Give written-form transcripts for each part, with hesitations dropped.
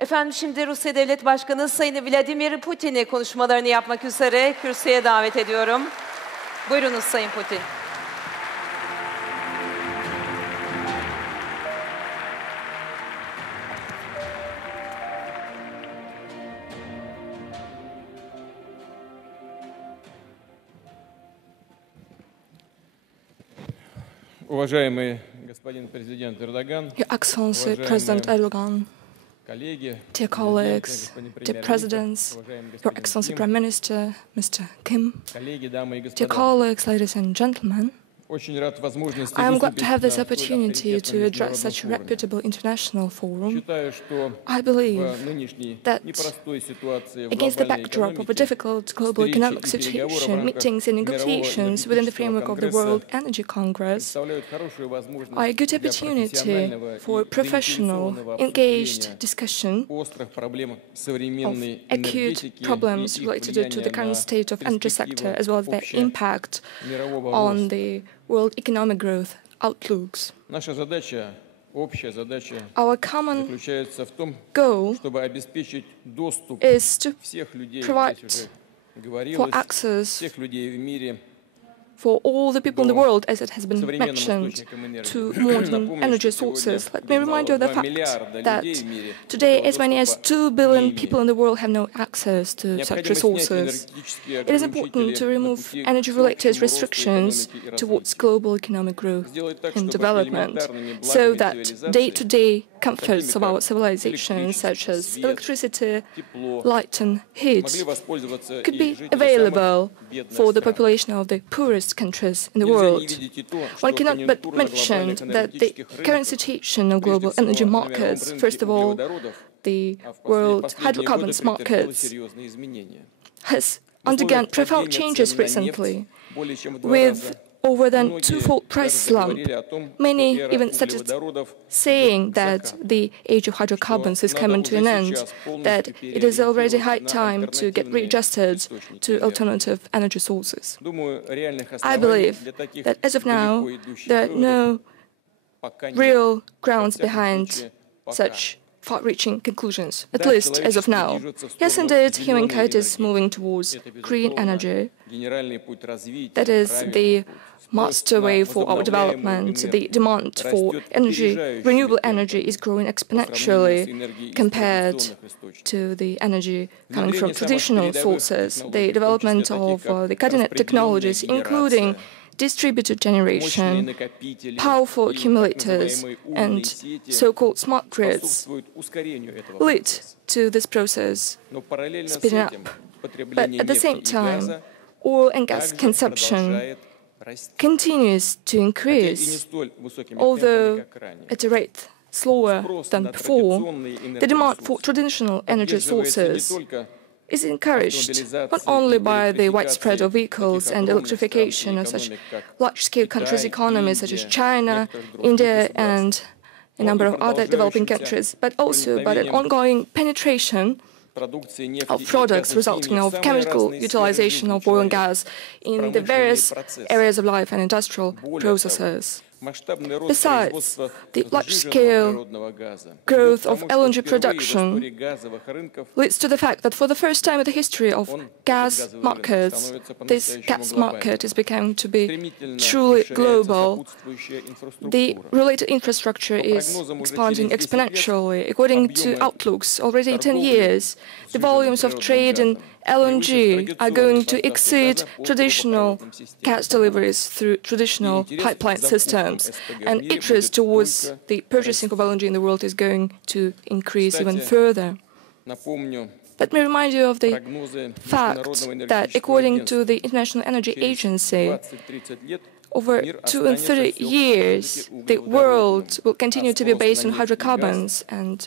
Efendim şimdi Rusya Devlet Başkanı Sayın Vladimir Putin'i konuşmalarını yapmak üzere kürsüye davet ediyorum. Buyurunuz Sayın Putin. Уважаемый господин президент Эрдоган, Your Excellency President Erdogan, dear colleagues, dear presidents, Your Excellency Prime Minister, Mr. Kim, dear colleagues, ladies and gentlemen, I am glad to have this opportunity to address such a reputable international forum. I believe that against the backdrop of a difficult global economic situation, meetings and negotiations within the framework of the World Energy Congress are a good opportunity for professional, engaged discussion of acute problems related to the current state of energy sector, as well as their impact on the world economic growth outlooks. Our common goal is to provide for access for all the people in the world, as it has been mentioned, to modern energy sources. Let me remind you of the fact that today as many as 2 billion people in the world have no access to such resources. It is important to remove energy-related restrictions towards global economic growth and development, so that day-to-day comforts of our civilization, such as electricity, light and heat, could be available for the population of the poorest countries in the world. One cannot but mention that the current situation of global energy markets, first of all, the world hydrocarbons markets, has undergone profound changes recently, with over than twofold price slump. Many even started saying that the age of hydrocarbons is coming to an end, that it is already high time to get readjusted to alternative energy sources. I believe that as of now, there are no real grounds behind such far-reaching conclusions, at least as of now. Yes, indeed, humankind is moving towards green energy. That is the master way for our development. The demand for energy, renewable energy, is growing exponentially compared to the energy coming from traditional sources. The development of the cutting-edge technologies, including distributed generation, powerful accumulators, and so-called smart grids, lead to this process speeding up. But at the same time, oil and gas consumption continues to increase, although at a rate slower than before. The demand for traditional energy sources is encouraged not only by the widespread of vehicles and electrification of such large-scale countries' economies such as China, India, and a number of other developing countries, but also by an ongoing penetration of products resulting of chemical utilization of oil and gas in the various areas of life and industrial processes. Besides, the large-scale growth of LNG production leads to the fact that for the first time in the history of gas markets, this gas market is becoming to be truly global. The related infrastructure is expanding exponentially. According to outlooks, already in 10 years, the volumes of trade in LNG are going to exceed traditional gas deliveries through traditional pipeline systems, and interest towards the purchasing of LNG in the world is going to increase even further. Let me remind you of the fact that, according to the International Energy Agency, over 20 and 30 years, the world will continue to be based on hydrocarbons, and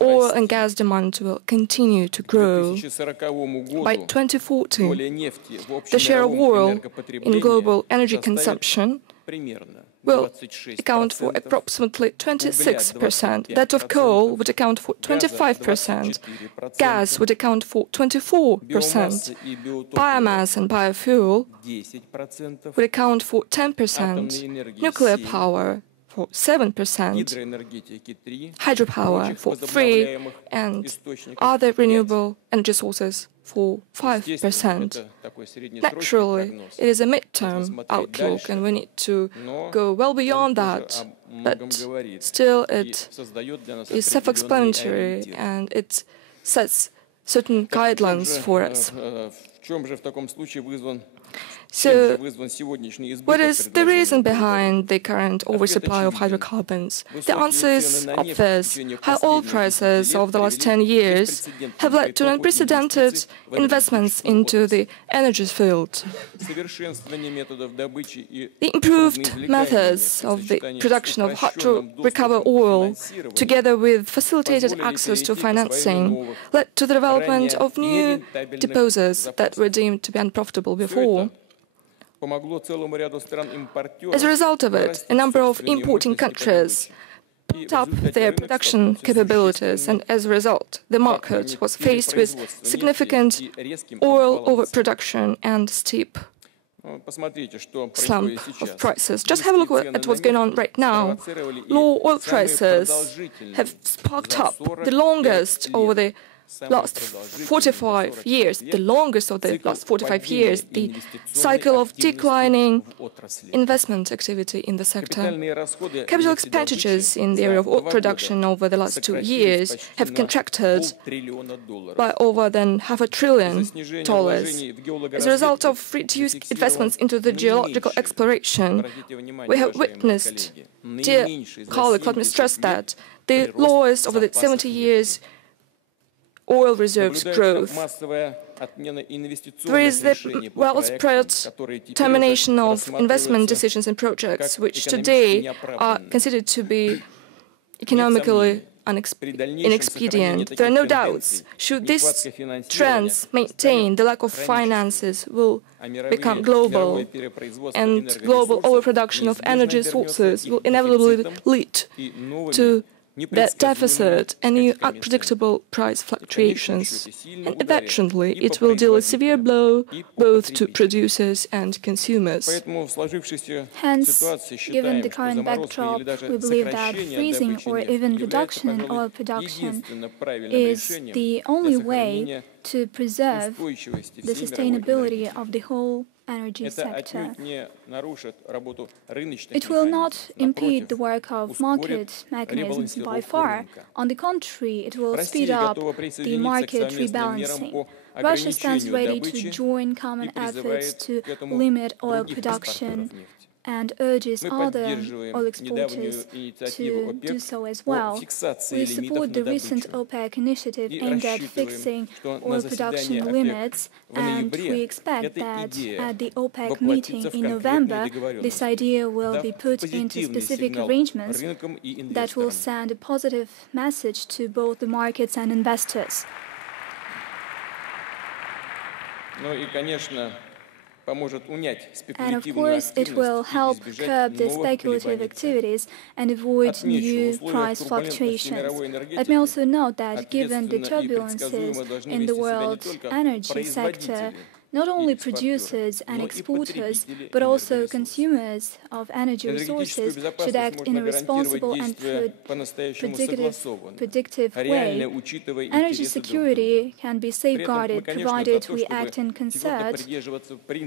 oil and gas demand will continue to grow. By 2040, the share of oil in global energy consumption will account for approximately 26%. That of coal would account for 25%. Gas would account for 24%. Biomass and biofuel would account for 10%. Nuclear power, for 7%, hydropower for 3%, and other renewable energy sources for 5%. Naturally, it is a midterm outlook, and we need to go well beyond that. But still, it is self-explanatory, and it sets certain guidelines for us. So, what is the reason behind the current oversupply of hydrocarbons? The answer is obvious. High oil prices over the last 10 years have led to unprecedented investments into the energy field. The improved methods of the production of hard-to-recover oil, together with facilitated access to financing, led to the development of new deposits that were deemed to be unprofitable before. As a result of it, a number of importing countries built up their production capabilities, and as a result, the market was faced with significant oil overproduction and steep slump of prices. Just have a look at what's going on right now. Low oil prices have sparked up the longest over the last 45 years, the cycle of declining investment activity in the sector. Capital expenditures in the area of oil production over the last 2 years have contracted by over than $500 billion. As a result of reduced investments into the geological exploration, we have witnessed, dear colleague, let me stress that, the lowest over the 70 years oil reserves growth. There is the widespread termination of investment decisions and projects, which today are considered to be economically inexpedient. There are no doubts. Should these trends maintain, the lack of finances will become global, and global overproduction of energy sources will inevitably lead to that deficit and new unpredictable price fluctuations, and eventually it will deal a severe blow both to producers and consumers. Hence, given the current backdrop, we believe that freezing or even reduction in oil production is the only way to preserve the sustainability of the whole energy sector. It will not impede the work of market mechanisms by far. On the contrary, it will speed up the market rebalancing. Russia stands ready to join common efforts to limit oil production and urges other oil exporters to do so as well. We support the recent OPEC initiative aimed at fixing oil production limits, and we expect that at the OPEC meeting in November, this idea will be put into specific arrangements that will send a positive message to both the markets and investors. And of course, it will help curb the speculative activities and avoid new price fluctuations. Let me also note that given the turbulences in the world energy sector, not only producers and exporters, but also consumers of energy resources should act in a responsible and predictive way. Energy security can be safeguarded provided we act in concert,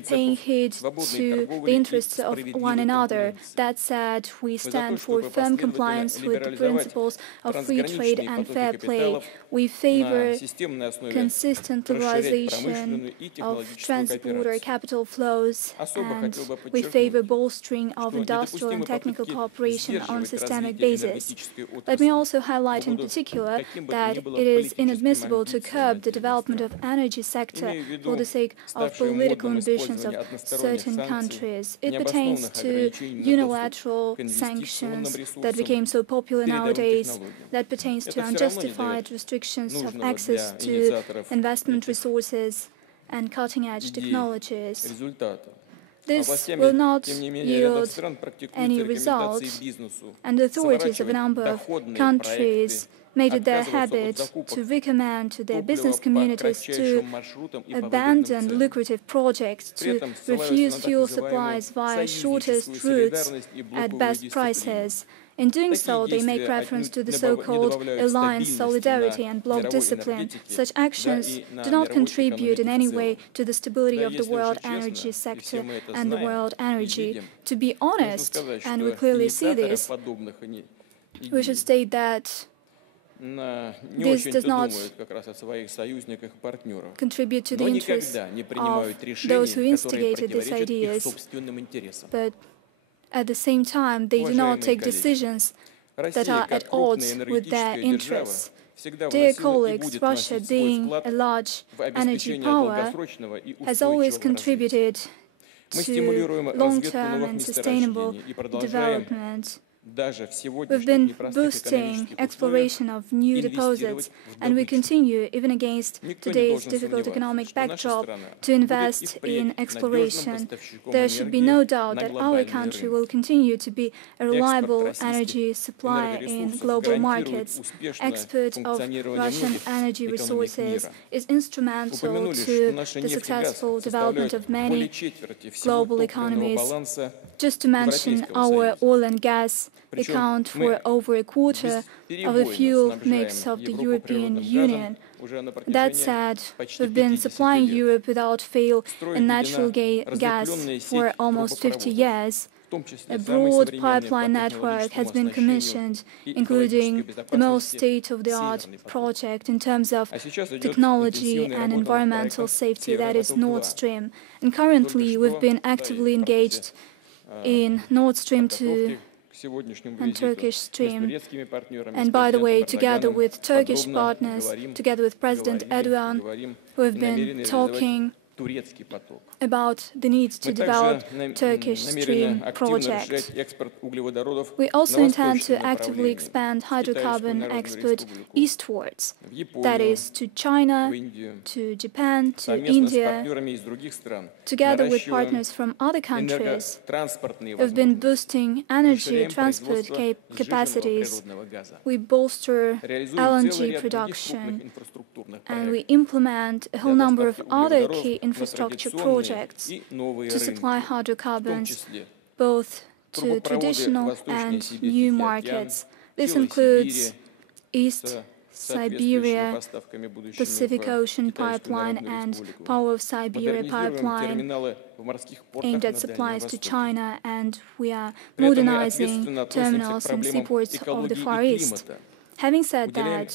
paying heed to the interests of one another. That said, we stand for firm compliance with the principles of free trade and fair play. We favor consistent liberalization of transport capital flows, and we favor bolstering of industrial and technical cooperation on a systemic basis. Let me also highlight in particular that it is inadmissible to curb the development of energy sector for the sake of political ambitions of certain countries. It pertains to unilateral sanctions that became so popular nowadays, that pertains to unjustified restrictions of access to investment resources and cutting-edge technologies. This will not yield any results, and the authorities of a number of countries made it their habit to recommend to their business communities to abandon lucrative projects, to refuse fuel supplies via shortest routes at best prices. In doing so, they make reference to the so-called alliance solidarity and bloc discipline. Such actions do not contribute in any way to the stability of the world energy sector and the world energy. To be honest, and we clearly see this, we should state that this does not contribute to the interests of those who instigated these ideas, but at the same time, they do not take decisions that are at odds with their interests. Dear colleagues, Russia, being a large energy power, has always contributed to long-term and sustainable development. We've been boosting exploration of new deposits, and we continue, even against today's difficult economic backdrop, to invest in exploration. There should be no doubt that our country will continue to be a reliable energy supplier in global markets. Export of Russian energy resources is instrumental to the successful development of many global economies. Just to mention, our oil and gas account for over a quarter of the fuel mix of the European Union. That said, we've been supplying Europe without fail in natural gas for almost 50 years. A broad pipeline network has been commissioned, including the most state-of-the-art project in terms of technology and environmental safety, that is Nord Stream. And currently, we've been actively engaged in Nord Stream 2 and Turkish Stream. And by the way, together with Turkish partners, together with President Erdogan, we've been talking about the need to develop Turkish Stream project. We also intend to actively expand hydrocarbon export eastwards, that is to China, to Japan, to India. Together with partners from other countries, we've been boosting energy transport capacities. We bolster LNG production, and we implement a whole number of other key infrastructure projects to supply hydrocarbons both to traditional and new markets. This includes East Siberia Pacific Ocean Pipeline and Power of Siberia Pipeline aimed at supplies to China, and we are modernizing terminals and seaports of the Far East. Having said that,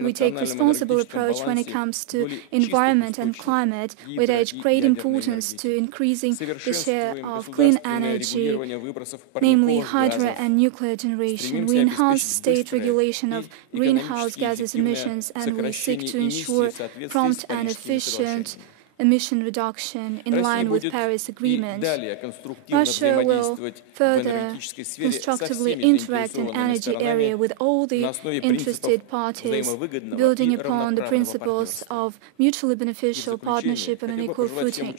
we take responsible approach when it comes to environment and climate. We attach great importance to increasing the share of clean energy, namely hydro and nuclear generation. We enhance state regulation of greenhouse gases emissions, and we seek to ensure prompt and efficient emission reduction in line with Paris Agreement. Russia will further constructively interact in energy area with all the interested parties, building upon the principles of mutually beneficial partnership on an equal footing.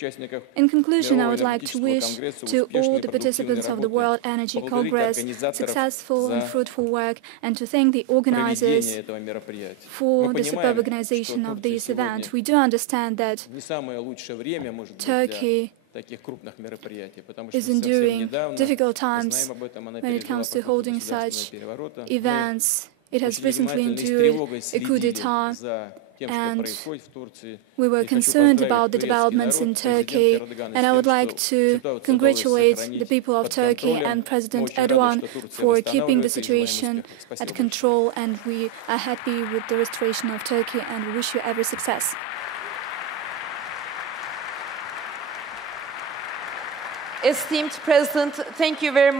In conclusion, I would like to wish to all the participants of the World Energy Congress successful and fruitful work, and to thank the organizers for the superb organization of this event. We do understand that Turkey is enduring difficult times when it comes to holding such events. It has recently endured a coup d'etat, and we were concerned about the developments in Turkey, and I would like to congratulate the people of Turkey and President Erdogan for keeping the situation at control, and we are happy with the restoration of Turkey, and we wish you every success. Esteemed President, thank you very much.